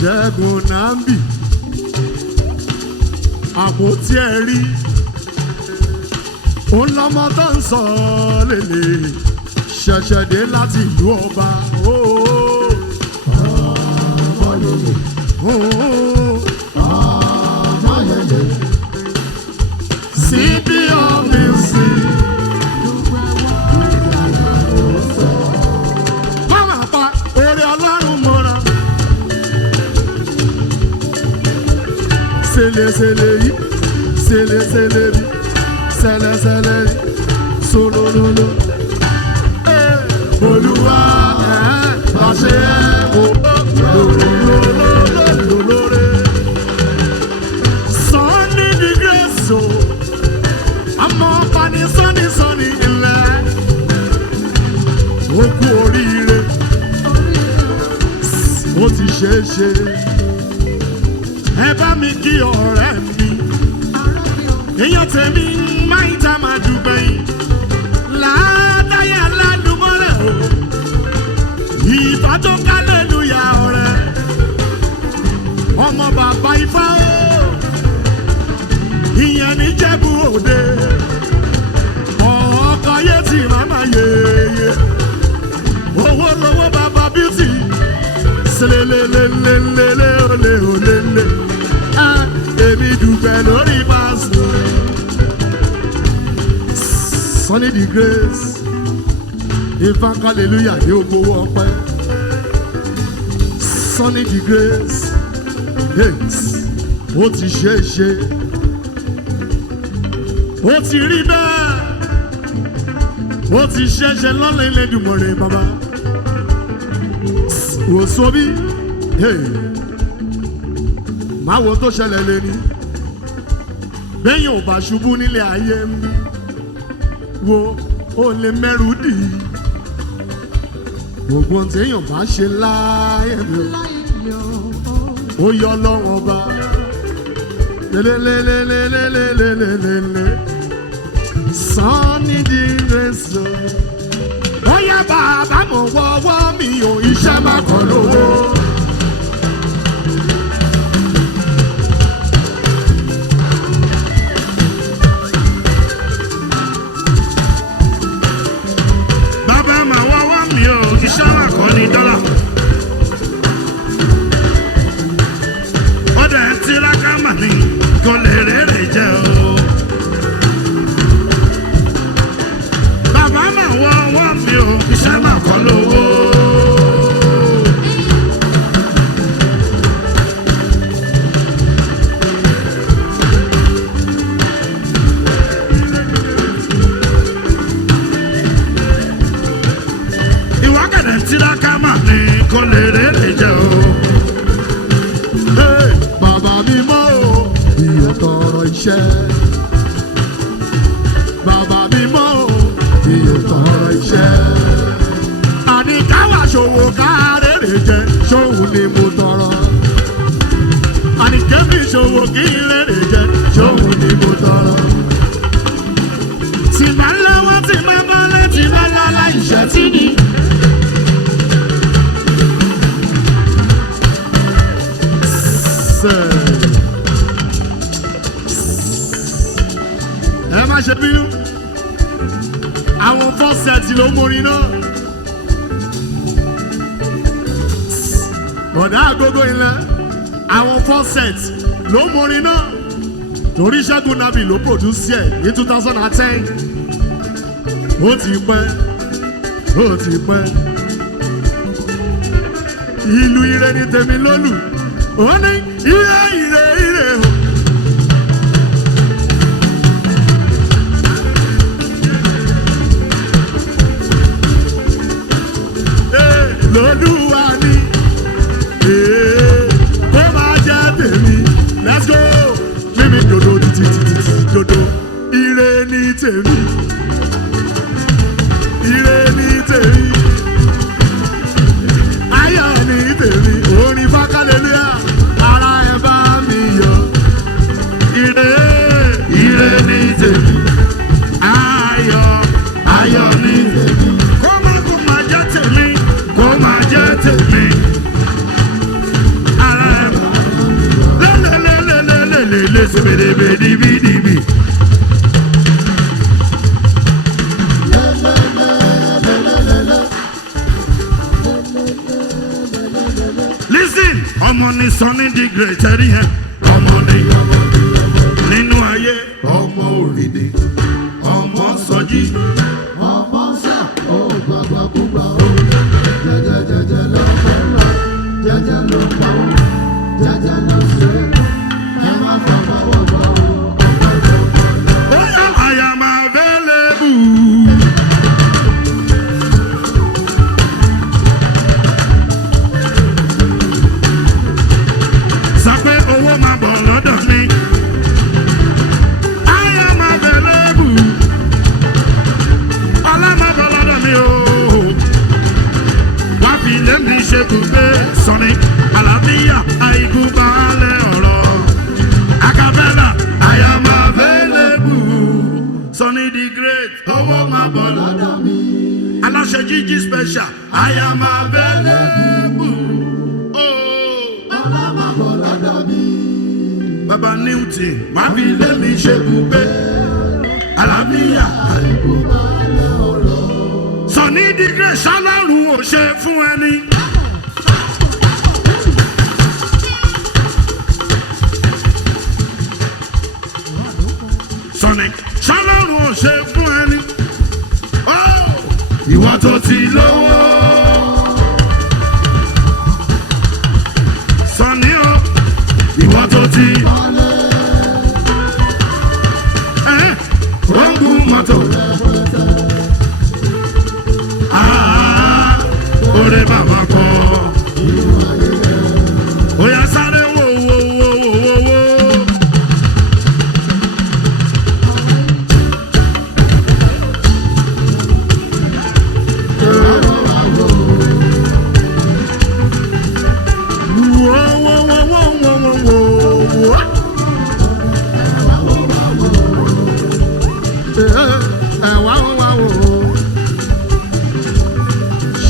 Segun Nabi àpótí ẹ̀rí òun lọmọ tó ń sọ lélẹ̀ ṣẹ̀ṣẹ̀ dé láti ìlú ọba. City of music. Mama pa orí Ọlọ́run mọ́ra. Sele yìí, sele bí, sele yìí, solololo. Olúwa àṣẹ ẹ̀kọ́ lólólólólólólóre. Sunny the grace o, àmọ́ pani sunny ilẹ̀. Ó kú oríire, ó ti ṣe é ṣe. Ẹ bá mi kí ọ̀rẹ́ mi, èèyàn tèmi máa ń ta máa dùgbẹ́ yìí. Láàdáyà ládùúmọ́lẹ̀ o, ìfà tó kálẹ̀lúyà ọ̀rẹ́. Ọmọ bàbá Ifá o, ìyẹn ní Jẹ̀bú Òde. Ọkọ̀ ayé tí màmá yeye, owó lówó bàbá bíútì. Selelelelelele olè olèlè, èmi dùgbẹ́ lórí pásítọ̀. Sunny the grace, Ifá hallelujah ní ògbówó ọpẹ́. Sunny the grace, ó ti ṣe é ṣe, ó ti rí bẹ́ẹ̀, ó ti ṣe é ṣe lọ́lẹ̀ Elédùmarè bàbá. Òṣòbí, máa wo tó ṣẹlẹ̀ lẹ́ni, bẹ́yìn ò bá ṣubú nílé ayé ń bí, wo ó lè mẹ́rù dì í. Gbogbo téèyàn bá ṣe láyé mi ó yọ lọ́wọ́ ọba. Lelelelelelelelelele, Sunny the grace o. Bóyá bàbá mo wọ́wọ́ mi ò iṣẹ́ má kọ́ lówó. Bàbá mà wọ́wọ́ mi ò iṣẹ́ má kọ́ ní dọ́là. Ó dẹ̀ ń tiraka mà ní kò lè rèrè jẹ́ o. Bàbá mà wọ́wọ́ mi ò iṣẹ́ má kọ́ lówó. Ìwákàtí tiraka mà ní kò lè rèrè jẹ́ o. Bàbá mi mọ́ o, ìyẹn tọrọ iṣẹ́. Bàbá mi mọ́ o, ìyẹn tọrọ iṣẹ́. Àní káwá ṣòwò kárèrè jẹ, ṣòwò ni mo tọrọ. Àní kébì ṣòwò kí rèrè jẹ, ṣòwò ni mo tọrọ. Tí máa lọ́wọ́ tí máa bá létí lọ́lá láìṣẹ́ tí ni. Ẹ má ṣe bínú, àwọn fọ́sẹ̀tì ló mórí náà. Bọ̀dá àgógó ilẹ̀, àwọn fọ́sẹ̀tì ló mórí náà. Torí Segun Nabi ló pòdúsì ẹ̀ ní 2010. Ó ti pẹ́, ó ti pẹ́. Ìlú ire ni tèmi lólù, ó ní ire ire ire o. Lolúwa ni, kó máa jẹ́ tèmi. Let's go. Mímí dodo títí dodo. Ire ni tèmi. Ire ni tèmi. Ayọ̀ ni tèmi. Orin fún hallelujah. Ara ẹ̀ bá mi yọ̀. Ire ni tèmi. Ayọ̀ ni tèmi. Kó máa jẹ́ tèmi. Kó máa jẹ́ tèmi. Ara Listen, ọmọ ni Sunny the Great ẹ̀rí yẹn. Ọmọ ni nínú ayé. Ọmọ òrìdì, ọmọ sọjí. Ọmọ sá, ó gbàgbà gbùgbà ó. Jẹjẹjẹjẹ ló fẹ́ràn, jẹjẹ ló pa ó, jẹjẹ ló ṣe. Ẹ má fọwọ́ wọ́gbọ́ ó. Bóyá I am available. Dugbe, Sonny, Alabia, Aigubale Oro, Acapella, I am available. Sonny the Great, oh my Bolodami, Alasha Gigi Special, I am available. Oh, Alama Bolodami, Baba Newton, Mabi Lemi Dugbe, Alabia, Aigubale Oro. Sonny the Great, Shalaru Oshe Fueni. Sonny, Ṣọlọ́run ò ṣe fún ẹni. Ìwọ tó ti lówó. Sonny o, ìwọ tó ti. Ó ń gun mọ́tò. Oore bàbá kọ́. Ó yá sáré wò.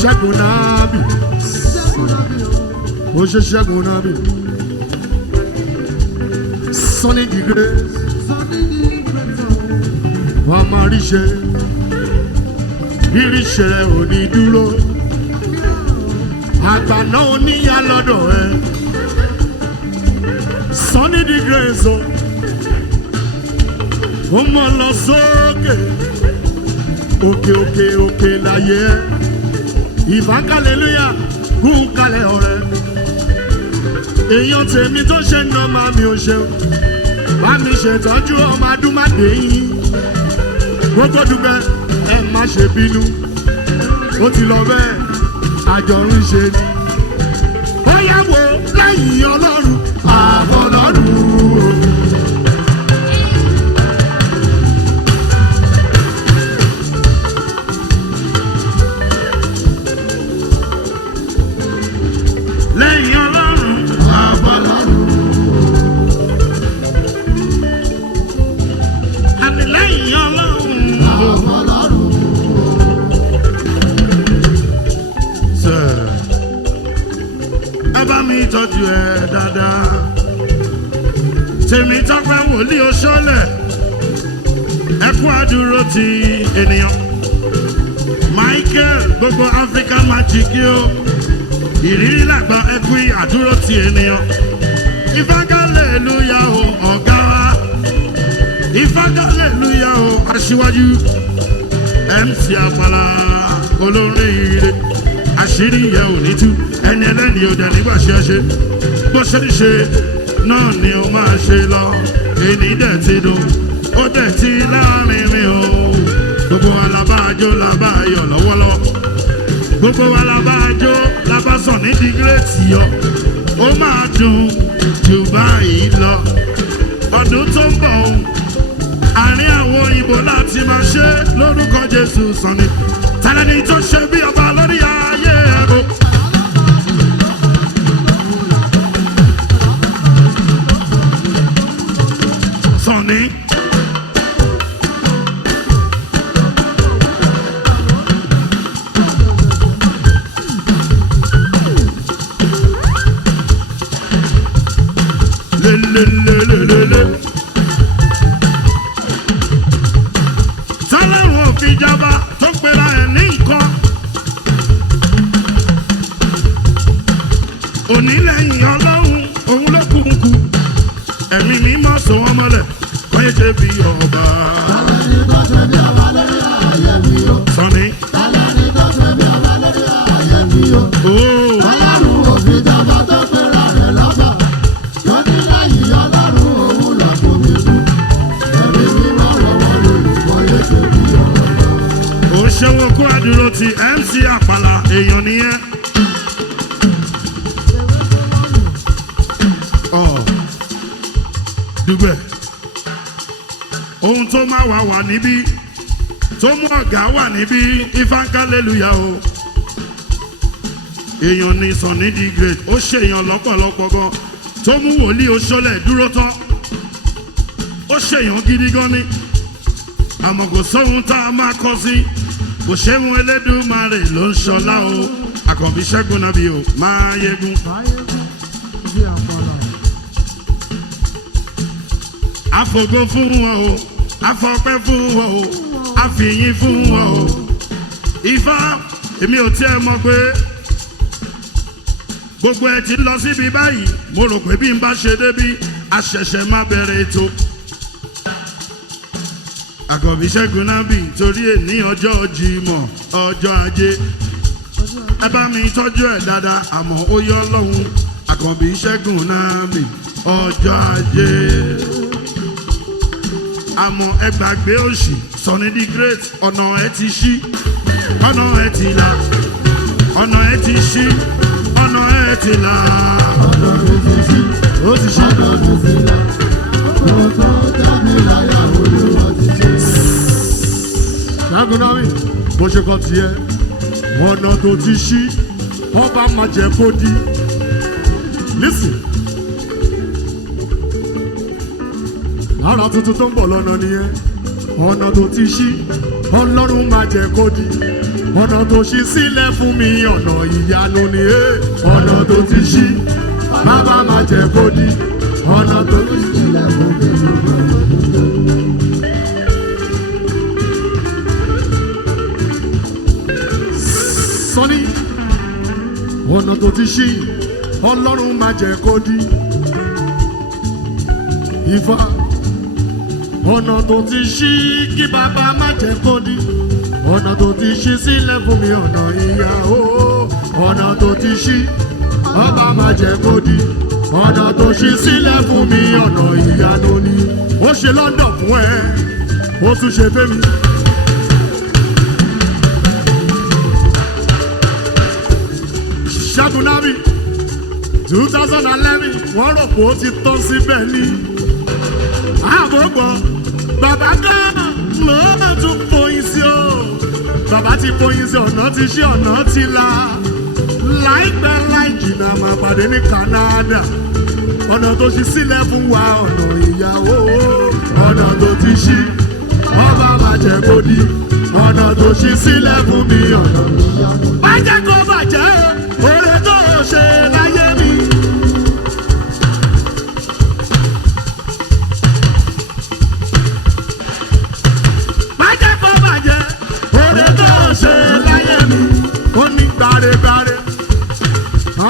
Segun Nabi, ó ṣe Segun Nabi, Sunny the Great, wọ́n máa rí ṣe, rírí ṣe rẹ̀ ò ní dúró, àgbà náà ò níyà lọ́dọ̀ ẹ̀, Sunny the Great o, ó mọ̀ lọ sókè, òkè láyé ẹ̀. Ìfà hallelujah kún kalẹ̀ ọ̀rẹ́. Èèyàn tèmi tó ṣe ń nọ́mà mi ò ṣeun. Bá mi ṣètọ́jú ọmọ adúmáde yín. Gbogbo Dugbe ẹ má ṣe bínú. Ó ti lọ bẹ́ẹ̀ àjọ ń ṣe ni. Bóyá wo lẹ́yìn Ọlọ́run àbọ̀ lọ́rùn o. Lẹ́yìn Ọlọ́run, àbọ̀ lọ́run. Àní lẹ́yìn Ọlọ́run, àbọ̀ lọ́run. Ẹ bá mi tọ́jú ẹ dáadáa. Tèmi Tọ́pẹ́ wòlíì Oṣólẹ̀. Ẹ kú àdúró ti ènìyàn. Michael gbogbo African Magic yóò. Ìrírí làgbà ẹkú àdúró ti ènìyàn. Ìfágálẹ̀lúyà o ọ̀gá wa. Ìfágálẹ̀lúyà o aṣíwájú. MC Àpàlà olórin ire. Àṣírí yẹ ò ní tú. Ẹni ẹlẹ́ni ò dẹ̀ nígbà ṣe é ṣe. Bó ṣe ń ṣe náà ni ó máa ṣe lọ. Èní dẹ̀ ti dùn. Ó dẹ̀ ti láàrin mi o. Gbogbo alábàájọ́ làbáyọ̀ lọ́wọ́lọ́wọ́. Gbogbo wa la bá jó la bá Sunny the Great yọ. Ó máa dùn jù báyìí lọ. Ọdún tó ń bọ̀ o. Àárín àwọn òyìnbó láti máa ṣe lórúkọ Jésù Sunny. Tàlẹ́ni tó ṣe bí ọba lórí ayé ẹ̀rọ. Sunny. Le onílẹ̀yìn ọlọ́run òun ló kúkú ẹ̀mí mímọ́ sọ wọ́n mọ́lẹ̀ kọ́yé ṣe bí ọba. Tálẹ́ni tó ṣe bí ọba lórí ayé mi o. Sọ́ni. Tálẹ́ni tó ṣe bí ọba lórí ayé mi o. Ọlọ́run òfin jọba tó pera rẹ̀ lọ́ba. Onílẹ̀yìn ọlọ́run òun lọ fún mi kú. Ẹ̀mí mímọ́ rọ̀wọ́ lórí kọ́yé ṣe bí ọba. Ó ṣẹ́wó kó àdúró ti MC Àpàlà èèyàn nìyẹn. Dugbe ohun tó máa wà níbí tó mú ọ̀gá wà níbí ifáńkálẹ́lúyà o èèyàn ní Sunny the Great ó ṣèyàn lọ́pọ̀lọpọ̀ gan tó mú wòlíì oṣọlẹ̀ dúró tán ó ṣèyàn gidi gan ni àmọ́ kò sóhun tá a máa kọ́ sí kò ṣéhun Elédùmarè ló ń ṣọlá o Àkànbí Ṣẹ́gun Nàbí o máa yegun. Àfògo fún wọn o àfọpẹ́ fún wọn o àfìyìn fún wọn o Ifá èmi ò tiẹ̀ mọ̀ pé gbogbo ẹ ti lọ síbi báyìí mo rò pé bí n bá ṣe débi àṣẹ̀ṣẹ̀ má bẹ̀rẹ̀ ètò Àkànbí Ṣẹ́gun Nàbí torí èní ọjọ́ Jímọ̀ ọjọ́ Ajé ẹ bá mi tọ́jú ẹ̀ dáadáa àmọ́ ó yọ Ọlọ́run Àkànbí Ṣẹ́gun Nàbí ọjọ́ Ajé àmọ́ ẹ gbàgbé òṣì Sunny the Great ọ̀nà ẹ ti ṣí ọ̀nà ẹ ti là ọ̀nà ẹ ti ṣí ọ̀nà ẹ ti là. Ọ̀nà mi ti ṣí ó ti ṣí ọ̀nà mi ti là ọ̀tọ̀ jáde láyà Olúwa ti ṣe. Ṣẹ́gun Nàbí bó ṣe kọ́ tiẹ̀ ọ̀nà tó ti ṣí ọba máa jẹ́ kó di. Listen. Ara tuntun tó ń bọ̀ lọ́nà nìyẹn ọ̀nà tó ti ṣí Ọlọ́run máa jẹ́ kó di ọ̀nà tó ṣí sílẹ̀ fún mi ọ̀nà ìyanu ni ọ̀nà tó ti ṣí bàbá máa jẹ́ kó di ọ̀nà tó ti ṣí sílẹ̀ fún mi. Sunny ọ̀nà tó ti ṣí Ọlọ́run máa jẹ́ kó di Ifá ọ̀nà tó ti ṣí kí bàbá má jẹ́ kó di ọ̀nà tó ti ṣí sílẹ̀ fún mi ọ̀nà ìyá o ọ̀nà tó ti ṣí bàbá má jẹ́ kó di ọ̀nà tó ṣí sílẹ̀ fún mi ọ̀nà ìyanu ni ó ṣe London fún ẹ ó tún ṣe fẹ́mi. Ṣẹ́gun Nàbí 2011 wọ́n rò pé ó ti tán síbẹ̀ ni àbọ̀gbọ̀n bàbá kan ló tún foyín sí o bàbá ti foyín sí ọ̀nà ti ṣí ọ̀nà ti là láìpẹ́ láì jìnnà máa pàdé ní Canada ọ̀nà tó ṣí sílẹ̀ fún wa ọ̀nà ìyàwó ọ̀nà tó ti ṣí ọba máa jẹ́ kó di ọ̀nà tó ṣí sílẹ̀ fún mi ọ̀nà ìyàwó. má jẹ́ kó bàjẹ́ oore tó ṣe láyé mi.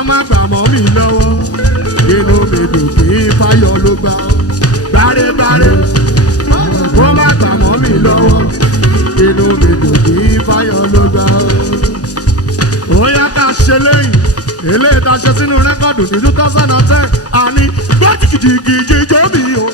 Má gbà mọ́ mi lọ́wọ́ inú mi dùn kí fáyọ̀ ló gbà gbárẹ́gbárẹ́ wọ́n má gbà mọ́ mi lọ́wọ́ inú mi dùn kí fáyọ̀ ló gbà. Ó yá ká ṣe lẹ́yìn eléyìí tá a ṣe sínú rẹ́kọ̀dù ní 2010 àní gbọ́ jìkìjìkì jíjọ́ mi o.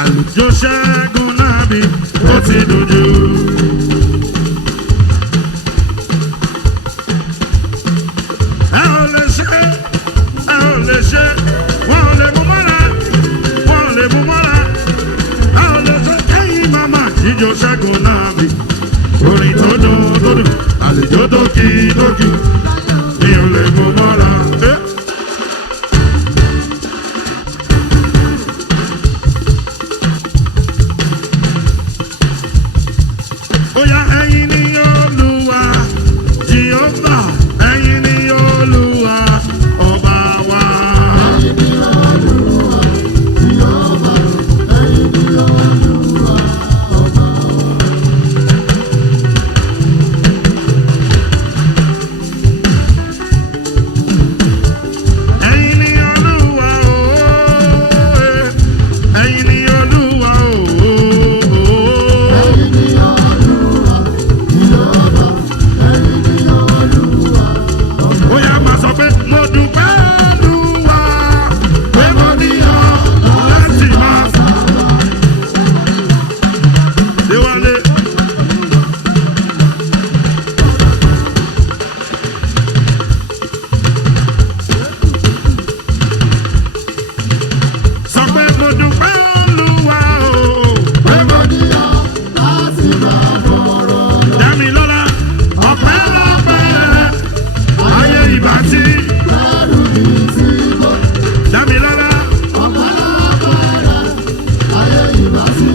Àlùjọ Ṣẹ́gun Nàbí ó ti dojú. ẹ ò lè ṣe ẹ ò lè ṣe wọn ò lè mú mọ́ra wọn ò lè mú mọ́ra ẹ ò lè ṣe kẹ́yìn mama jíjọ Ṣẹ́gun Nabi orin tó dùn tó dùn àlejò tó kì í tó kì í mi ò lè mú mọ́ra. Oya ẹ̀yin ni Olúwa Jèhófà ẹ̀yin ni Olúwa ọba wa. Ẹ̀yin ni Olúwa Jèhófà, ẹ̀yin ni Olúwa ọba wa. Ẹ̀yin ni Olúwa ooo ẹ̀yin ni Olúwa ooo. Ẹ̀yin ni Olúwa Jèhófà, ẹ̀yin ni Olúwa ọba wa. Oya máa sọ pé mo dúpẹ́ Olúwa pé mo níyàn láti máa sọ̀rọ̀. Déwálé. Sọ pé mo dúpẹ́ Olúwa ooo pé mo Ènìyàn láti máa fọ̀rọ̀ Dámilọ́lá ọpẹ́ lọ́pẹ́ ayé ìbá tí lẹ́rù ní sí bọ́. Dámilọ́lá Ọ̀pọ̀lọpọ̀ rẹ̀ ayé ìbásí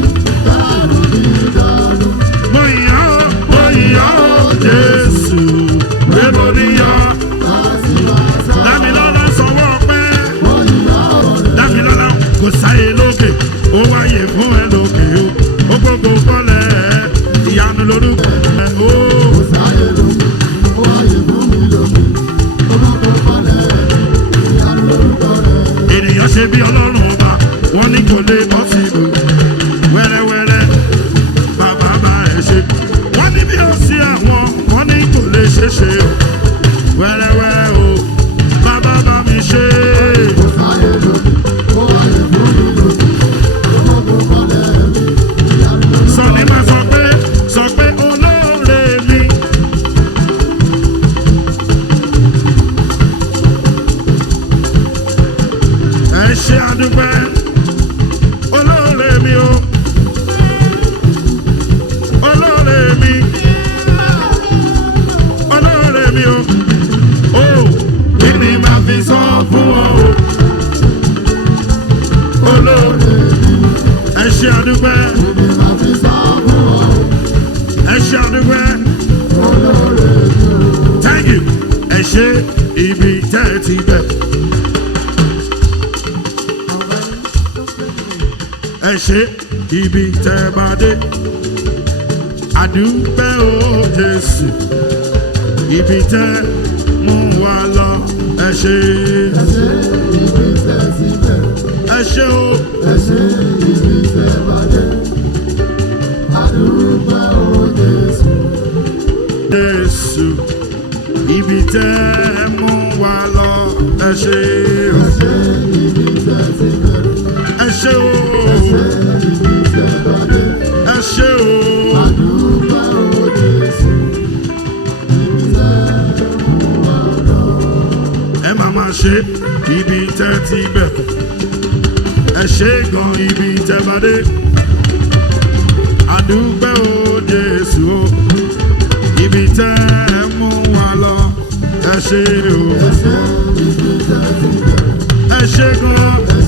dàrú ní ìdàrú. mo yàn ó Jésù pé mo níyàn. Láti máa sá Dámilọ́lá sọwọ́ ọpẹ́ òyìnbó rẹ̀. Dámilọ́lá kò sáyé lókè ó wáyé fún ẹ lókè ó gbogbo fọlẹ̀ ìyanu lórúkọ ẹ ó. Kò sáyé lókè, ó wáyé fún mi lókè. Orúkọ kọ́lẹ̀ ìyanu lórúkọ rẹ̀. Ènìyàn ṣe bí Ọlọ́run ọba wọn ní kò lè bọ́ sí ìlú wẹ́rẹ́wẹ́rẹ́ bàbá bá ẹ ṣe wọ́n ní bí ó sí àwọn wọn ní kò lè ṣe ṣe o wẹ́rẹ́wẹ́rẹ́ o bàbá bá mi ṣe. Kò sáyé lókè, ó wáyé fún mi lókè. Orúkọ kọ́lẹ̀ ìyanu lórúkọ Sọ ní máa sọ pé olóore mi. Ẹ ṣe àdúpẹ́ olóore mi o olóore mi olóore mi o o kí ni màá fi sọ fún ọ o olóore ẹ ṣe àdúpẹ́ mi máa fi sá fún ọ. ẹ ṣe àdúpẹ́ Olóore mi o. thank you ẹ ṣe ibi tẹ́ ẹ ti bẹ̀. Ẹ ṣe ibi tẹ́ bá dé àdúpẹ́ o Jésù ibi tẹ́ mú wa lọ ẹ ṣe Ẹ ṣé ibi tẹ́ sí bẹ̀. ẹ ṣe o Ẹ ṣé ibi tẹ́ bá dé. Àdúpẹ́ o Jésù. Jésù ibi tẹ́ mú wa lọ ẹ ṣe o Ẹ ṣé ibi tẹ́ sí bẹ̀. ẹ ṣe o Ẹ ṣé ibi tẹ́ bá dé. ẹ ṣe o Àdúpẹ́ o Jésù. Ibi tẹ́ mú wa lọ. ẹ máa máa ṣe ibi tẹ́ ti bẹ̀ ẹ ṣe gan ibi tẹ́ bá dé àdúpẹ́ o Jésù o ibi tẹ́ mú wa lọ ẹ ṣe o Ẹ ṣé ibi tẹ́ sí bẹ̀. ẹ ṣe gan Ẹ